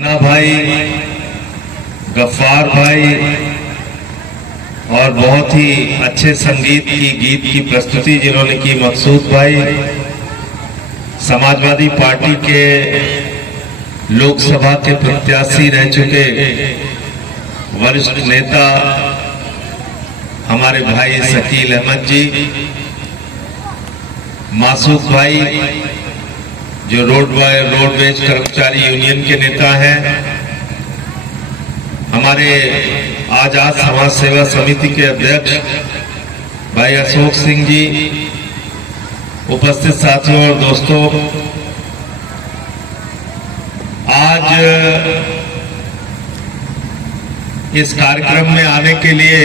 ना भाई, गफ्फार भाई और बहुत ही अच्छे संगीत की गीत की प्रस्तुति जिन्होंने की मकसूद भाई, समाजवादी पार्टी के लोकसभा के प्रत्याशी रह चुके वरिष्ठ नेता हमारे भाई शकील अहमद जी, मासूद भाई जो रोडवेज कर्मचारी यूनियन के नेता हैं, हमारे आजाद समाज सेवा समिति के अध्यक्ष भाई अशोक सिंह जी, उपस्थित साथियों और दोस्तों, आज इस कार्यक्रम में आने के लिए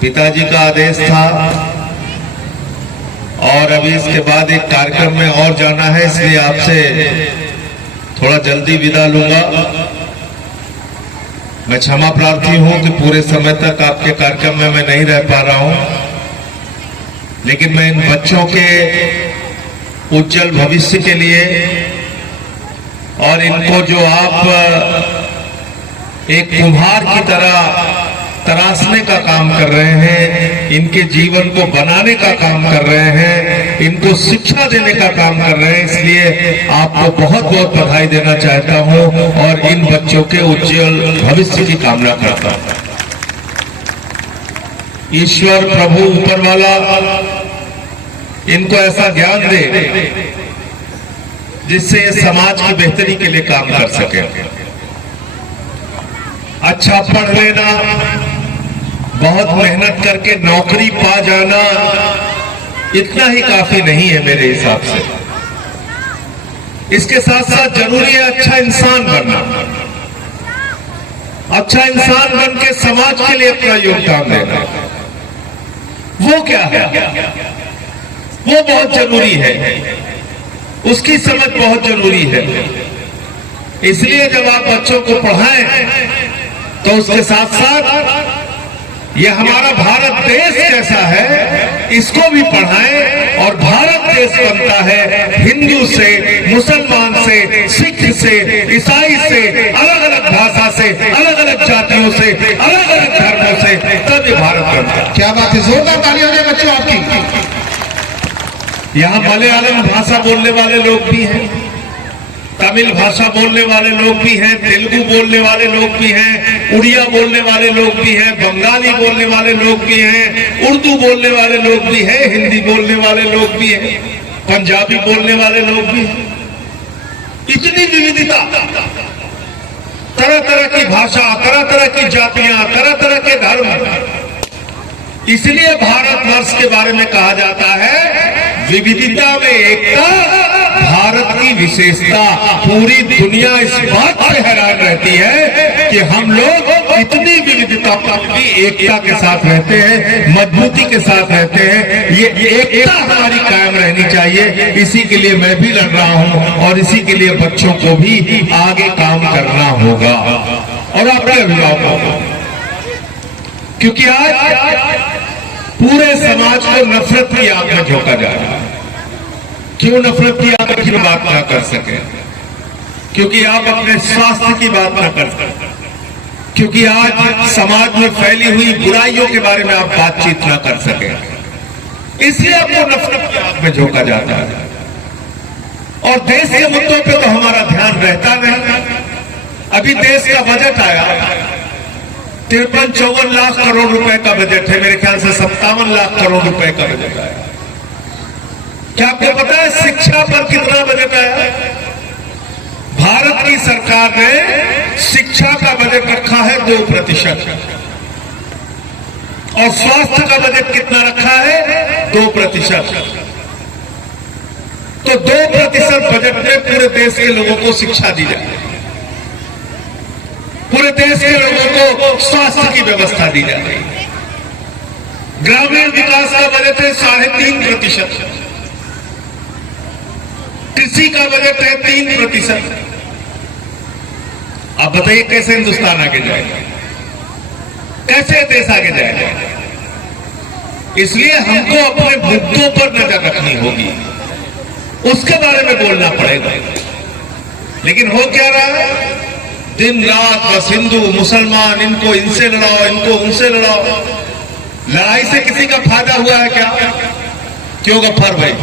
पिताजी का आदेश था और अभी इसके बाद एक कार्यक्रम में और जाना है, इसलिए आपसे थोड़ा जल्दी विदा लूंगा। मैं क्षमा प्रार्थी हूं कि पूरे समय तक आपके कार्यक्रम में मैं नहीं रह पा रहा हूं, लेकिन मैं इन बच्चों के उज्जवल भविष्य के लिए और इनको जो आप एक कुम्हार की तरह तराशने का काम कर रहे हैं, इनके जीवन को बनाने का काम कर रहे हैं, इनको शिक्षा देने का काम कर रहे हैं, इसलिए आपको बहुत बहुत बधाई देना चाहता हूं और इन बच्चों के उज्जवल भविष्य की कामना करता हूं। ईश्वर प्रभु ऊपर वाला इनको ऐसा ज्ञान दे जिससे ये समाज की बेहतरी के लिए काम कर सके। अच्छा पढ़ लेना, बहुत मेहनत करके नौकरी पा जाना इतना ही काफी नहीं है मेरे हिसाब से। इसके साथ साथ जरूरी है अच्छा इंसान बनना, अच्छा इंसान बन के समाज के लिए अपना योगदान देना। वो क्या है, वो बहुत जरूरी है, उसकी समझ बहुत जरूरी है। इसलिए जब आप बच्चों को पढ़ाएं तो उसके साथ साथ ये हमारा भारत देश कैसा है इसको भी पढ़ाएं, और भारत देश बनता है हिंदू से, मुसलमान से, सिख से, ईसाई से, अलग अलग भाषा से, अलग अलग जातियों से, अलग अलग धर्मों से, तब ये भारत बनता है। क्या बात है, जोरदार तालियां दें बच्चों आपकी। यहाँ मलयालम भाषा बोलने वाले लोग भी हैं, तमिल भाषा बोलने वाले लोग भी हैं, तेलुगु बोलने वाले लोग भी हैं, उड़िया बोलने वाले लोग भी हैं, बंगाली बोलने वाले लोग भी हैं, उर्दू बोलने वाले लोग भी हैं, हिंदी बोलने वाले लोग भी हैं, पंजाबी बोलने वाले लोग भी हैं। इतनी विविधता, तरह तरह की भाषा, तरह तरह की जातियां, तरह तरह के धर्म। इसलिए भारतवर्ष के बारे में कहा जाता है विविधता में एकता, भारत की विशेषता। पूरी दुनिया इस बात से हैरान रहती है कि हम लोग इतनी विविधता की एकता के साथ रहते हैं, मजबूती के साथ रहते हैं। ये एकता हमारी कायम रहनी चाहिए, इसी के लिए मैं भी लड़ रहा हूं और इसी के लिए बच्चों को भी आगे काम करना होगा और अपने अभिभावकों को, क्योंकि आज पूरे समाज को नफरत की आग में झोंका जा रहा है। क्यों नफरत की आग की बात ना कर सके? क्योंकि आप अपने स्वास्थ्य की बात ना कर सके, क्योंकि आज समाज में फैली हुई बुराइयों के बारे में आप बातचीत ना कर सके, इसलिए आपको नफरत की आग में झोंका जाता है। और देश के मुद्दों पे तो हमारा ध्यान रहता नहीं। अभी देश का बजट आया, 53-54 लाख करोड़ रुपए का बजट है, मेरे ख्याल से 57 लाख करोड़ रुपए का बजट आया। क्या आपको पता है शिक्षा पर कितना बजट आया? भारत की सरकार ने शिक्षा का बजट रखा है 2% और स्वास्थ्य का बजट कितना रखा है? 2%। तो 2% बजट में पूरे देश के लोगों को शिक्षा दी जाए, पूरे देश के लोगों को स्वास्थ्य की व्यवस्था दी जाए। ग्रामीण विकास का बजट है 3.5%, कृषि का बजट है 3%। आप बताइए कैसे हिंदुस्तान आगे जाएगा, कैसे देश आगे जाएगा? इसलिए हमको अपने मुद्दों पर नजर रखनी होगी, उसके बारे में बोलना पड़ेगा। लेकिन हो क्या रहा है, दिन रात बस हिंदू मुसलमान, इनको इनसे लड़ाओ, इनको उनसे लड़ाओ। लड़ाई से किसी का फायदा हुआ है क्या? क्यों गफ्फार भाई,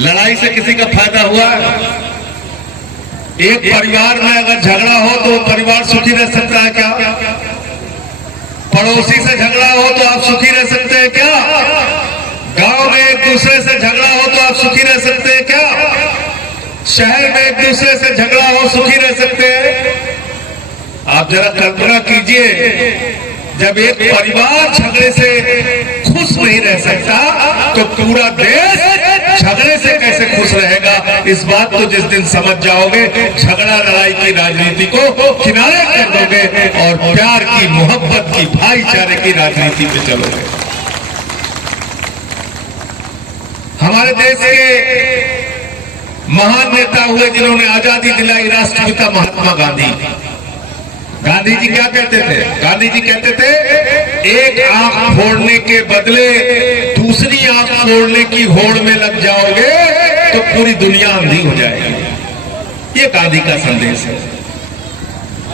लड़ाई से किसी का फायदा हुआ है? एक परिवार में अगर झगड़ा हो तो परिवार सुखी रह सकता है क्या? पड़ोसी से झगड़ा हो तो आप सुखी रह सकते हैं क्या? गांव में एक दूसरे से झगड़ा हो तो आप सुखी रह सकते हैं क्या? शहर में एक दूसरे से झगड़ा हो सुखी रह सकते हैं? आप जरा कल्पना कीजिए, जब एक परिवार झगड़े से खुश नहीं रह सकता तो पूरा देश झगड़े से कैसे खुश रहेगा? इस बात को जिस दिन समझ जाओगे, झगड़ा लड़ाई की राजनीति को किनारे कर दोगे और प्यार की, मोहब्बत की, भाईचारे की राजनीति पे चलोगे। हमारे देश के महान नेता हुए जिन्होंने आजादी दिलाई, राष्ट्रपिता महात्मा गांधी। गांधी जी क्या कहते थे? गांधी जी कहते थे, एक आंख फोड़ने के बदले दूसरी आंख फोड़ने की होड़ में लग जाओगे तो पूरी दुनिया अंधी हो जाएगी। ये गांधी का संदेश है।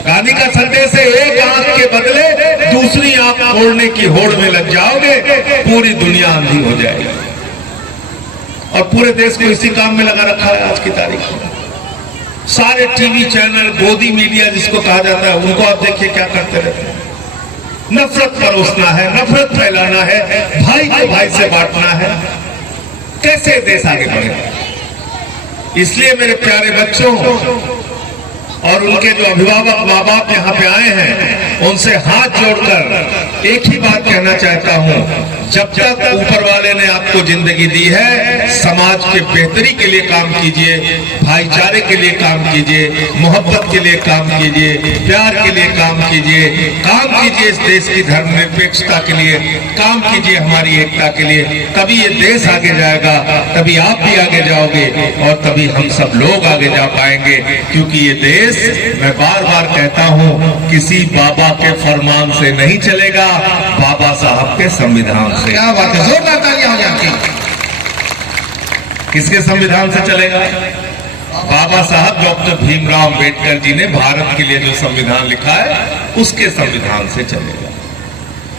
गांधी का संदेश है, एक आंख के बदले दूसरी आंख फोड़ने की होड़ में लग जाओगे, पूरी दुनिया अंधी हो जाएगी। और पूरे देश को इसी काम में लगा रखा है आज की तारीख में। सारे टीवी चैनल, गोदी मीडिया जिसको कहा जाता है, उनको आप देखिए क्या करते रहते हैं। नफरत परोसना है, नफरत फैलाना है, भाई को भाई से बांटना है। कैसे देश आगे बढ़ेगा? इसलिए मेरे प्यारे बच्चों और उनके जो अभिभावक माँ बाप यहाँ पे आए हैं, उनसे हाथ जोड़कर एक ही बात कहना चाहता हूँ, जब तक ऊपर वाले ने आपको जिंदगी दी है, समाज के बेहतरी के लिए काम कीजिए, भाईचारे के लिए काम कीजिए, मोहब्बत के लिए काम कीजिए, प्यार के लिए काम कीजिए, काम कीजिए इस देश की धर्मनिरपेक्षता के लिए, काम कीजिए हमारी एकता के लिए। तभी ये देश आगे जाएगा, तभी आप भी आगे जाओगे और तभी हम सब लोग आगे जा पाएंगे। क्योंकि ये देश, मैं बार बार कहता हूँ, किसी बाबा के फरमान से नहीं चलेगा, बाबा साहब के संविधान से। क्या बात है, जोरदार तालियां हो जाती। किसके संविधान से चलेगा? बाबा साहब डॉक्टर भीमराव अंबेडकर जी ने भारत के लिए जो संविधान लिखा है, उसके संविधान से चलेगा।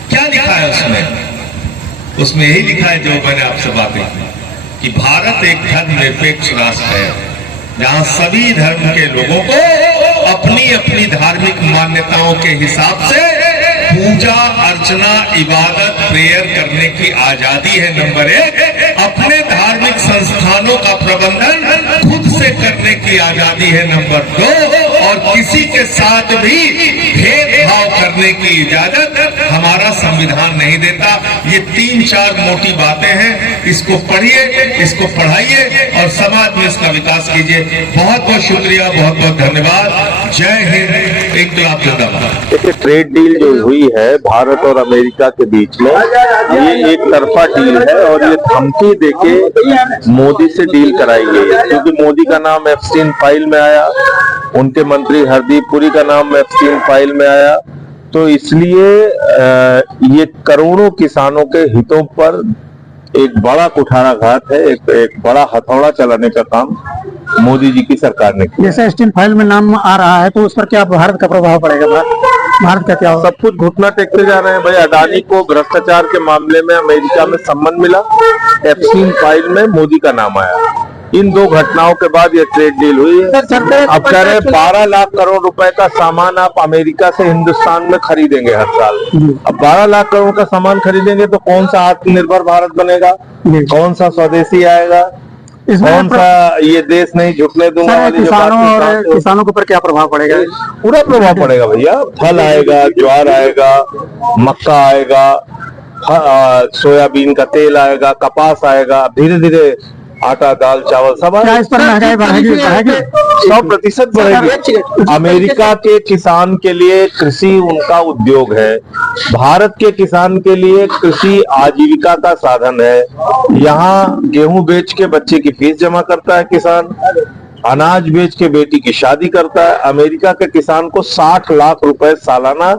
क्या लिखा है उसमें? उसमें यही लिखा है जो मैंने आपसे बातें की, कि भारत एक धर्मनिरपेक्ष राष्ट्र है, जहां सभी धर्म के लोगों को अपनी अपनी धार्मिक मान्यताओं के हिसाब से पूजा अर्चना, इबादत, प्रेयर करने की आजादी है। नंबर एक, अपने धार्मिक संस्थानों का प्रबंधन खुद से करने की आजादी है। नंबर दो, और किसी के साथ भी भेदभाव करने की इजाजत हमारा संविधान नहीं देता। ये 3-4 मोटी बातें हैं, इसको पढ़िए, इसको पढ़ाइए और समाज में इसका विकास कीजिए। बहुत बहुत शुक्रिया, बहुत बहुत धन्यवाद। जय हिंद, इंकलाब जिंदाबाद। ट्रेड डील जो हुई है भारत और अमेरिका के बीच में, ये एक तरफा डील है और ये धमकी देके मोदी से डील कराई गई है। क्योंकि मोदी का नाम एप्स्टीन फाइल में आया, उनके मंत्री हरदीप पुरी का नाम एप्स्टीन फाइल में आया, तो इसलिए ये करोड़ों किसानों के हितों पर एक बड़ा कुठाराघात है, एक बड़ा हथौड़ा चलाने का काम मोदी जी की सरकार ने किया। जैसे एप्स्टीन फाइल में नाम आ रहा है तो उस पर क्या भारत का प्रभाव पड़ेगा? भारत का क्या होगा? सब कुछ घुटना टेकते जा रहे हैं भाई। अडानी को भ्रष्टाचार के मामले में अमेरिका में सम्मान मिला, एप्स्टीन फाइल में मोदी का नाम आया। इन दो घटनाओं के बाद ये ट्रेड डील हुई है। अब कह रहे 12 लाख करोड़ रुपए का सामान आप अमेरिका से हिंदुस्तान में खरीदेंगे हर साल। अब 12 लाख करोड़ का सामान खरीदेंगे तो कौन सा आत्मनिर्भर भारत बनेगा? कौन सा स्वदेशी आएगा? कौन सा ये देश नहीं झुकने दूंगा वाली जो बात है? किसानों के ऊपर क्या प्रभाव पड़ेगा? पूरा प्रभाव पड़ेगा भैया। फल आएगा, ज्वार आएगा, मक्का आएगा, सोयाबीन का तेल आएगा, कपास आएगा, धीरे धीरे आटा, दाल, चावल सब आएगा। इस पर महंगाई बढ़ेगी? 100% बढ़ेगी। अमेरिका के किसान के लिए कृषि उनका उद्योग है, भारत के किसान के लिए कृषि आजीविका का साधन है। यहाँ गेहूं बेच के बच्चे की फीस जमा करता है किसान, अनाज बेच के बेटी की शादी करता है। अमेरिका के किसान को 60 लाख रुपए सालाना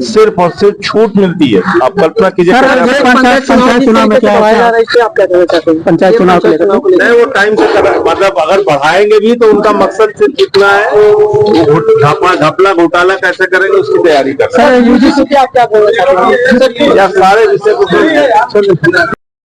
सिर्फ और सिर्फ छूट मिलती है। आप कल्पना कीजिए सर, अगर आप- पंचायत चुनाव में क्या है पंचायत चुनाव को लेकर नहीं, वो टाइम से मतलब अगर बढ़ाएंगे भी तो उनका मकसद सिर्फ इतना है, वो घपला घोटाला कैसे करेंगे उसकी तैयारी कर रहे सर यूजीसी हैं। या सारे विषय को